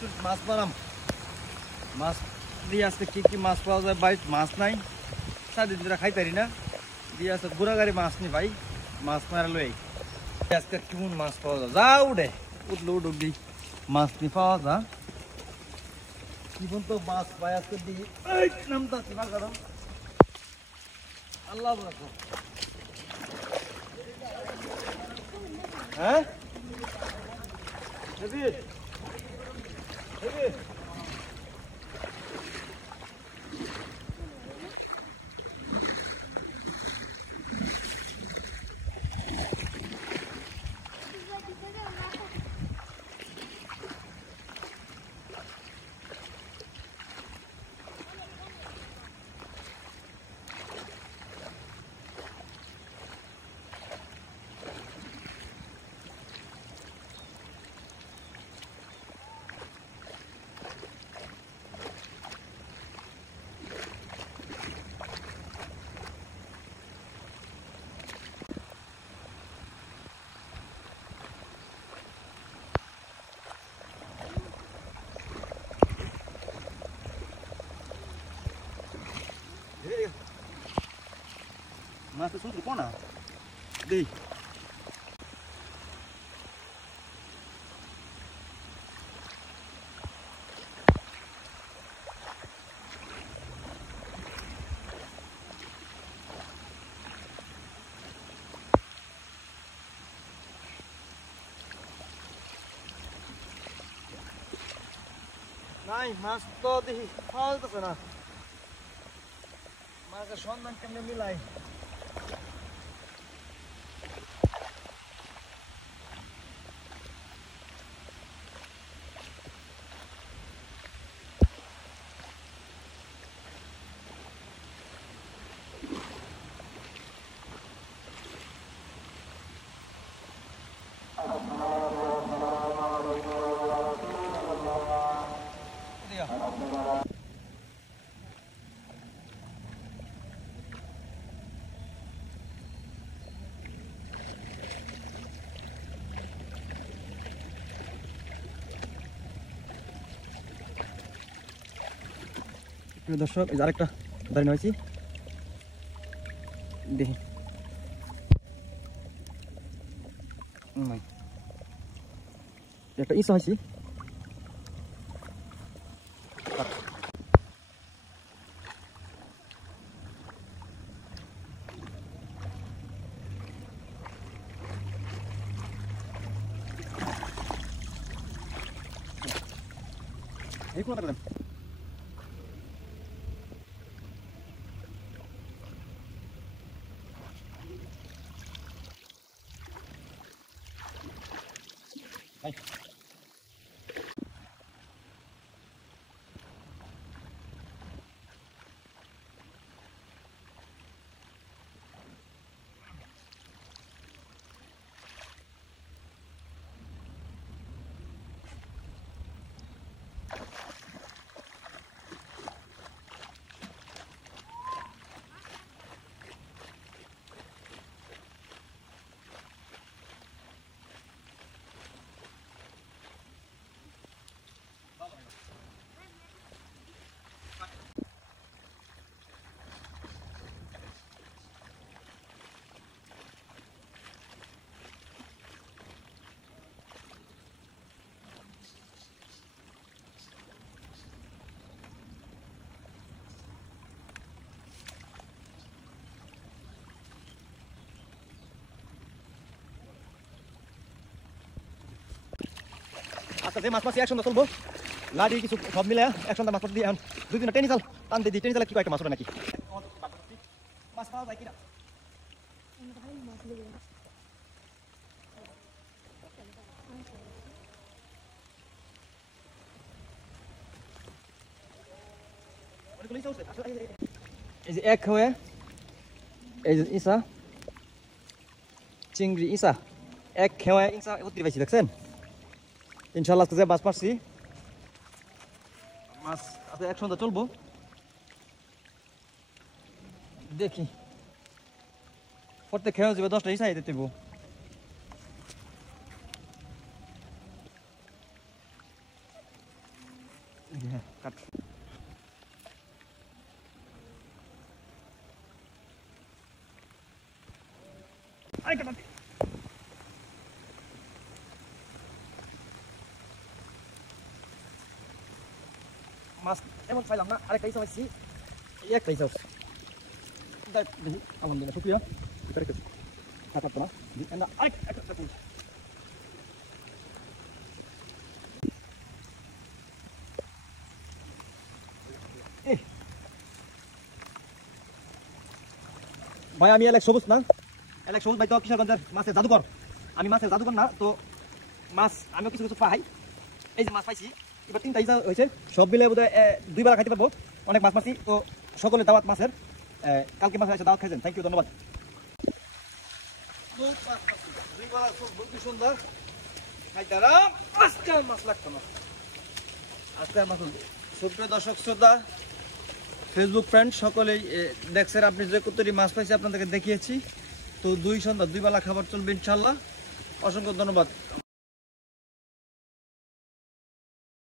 একটু মাছ মারাম। মাছ দিয়ে আজকে কি মাছ পাওয়া যায় ভাই? মাছ নাই, সারাদিন ধরে খাইতারি না, দিয়ে আজকে ঘোরাগাড়ি মাছ নি ভাই, মাছ মারা লই আজকে কেমন মাছ পাওয়া যায়। যা উঠে উঠলো উঠুক দি মাছ নি পাওয়া যা কি বলতো মাছ ভাই আজকে দি নামতা আল্লাহ হ্যাঁ Mas susu kona deh. Nai, mas to di hal to sana. Mas সন্ধান কেমনে মিলাই? দর্শক আরেকটা দাঁড়িয়ে হয়েছি দেখি একটা ইসা হয়েছি এই কোনটা করেন Hey. আচ্ছা যে মাছ মাছ একসঙ্গে চলবো লাড়ি কিছু সব মিলে একসঙ্গে মাছ মাছ দিয়ে দুই দিন টেনি চাল টান দিয়ে টেনি চালে কি একটা মাছ ওঠে নাকি মাছ পাওয়া যায় কিনা এই যে এক হয়ে এই যে ইসা চিংড়ি ইসা এক খেওয়া ইসা একত্রিত পাইছি দেখছেন ইনশাআল্লাহ আজকে মাছ মারছি মাছ আজকে এক সন্ধ্যা চলবো দেখি প্রত্যেক খেয়ে যাবে 10টা ইসা দিতে দেবো হ্যাঁ কাট আই কাট মাছ এমন পাইলাম না আরেকটা ইসা পাইছি এই একটা ইসা দেখি আলহামদুলিল্লাহ শুক্রিয়া এটা রেখেছি কাটতো না না আরেকটা ভাই আমি এলেক সবুজ না এলেক সবুজ ভাই তো কিশোরগঞ্জের মাছের জাদুকর আমি মাছের জাদুকর না তো মাছ আমিও কিছু কিছু পাই এই যে মাছ পাইছি এবার 3টা ইসা হয়েছে সব মিলে বোধহয় 2 বেলা খাইতে পারবো অনেক মাছ পাচ্ছি তো সকলে দাওয়াত মাছের কালকে মাছ এসে দাওয়াত খাইছেন থ্যাংক ইউ ধন্যবাদ সুন্দর আজকে মাছ লাগতো না আজকে মাছ সুপ্রিয় দর্শক শ্রোতা ফেসবুক ফ্রেন্ড সকলেই দেখছেন আপনি যে কতটি মাছ পাইছি আপনাদেরকে দেখিয়েছি তো 2 সন্ধ্যা 2 বেলা খাবার চলবে ইনশাল্লাহ অসংখ্য ধন্যবাদ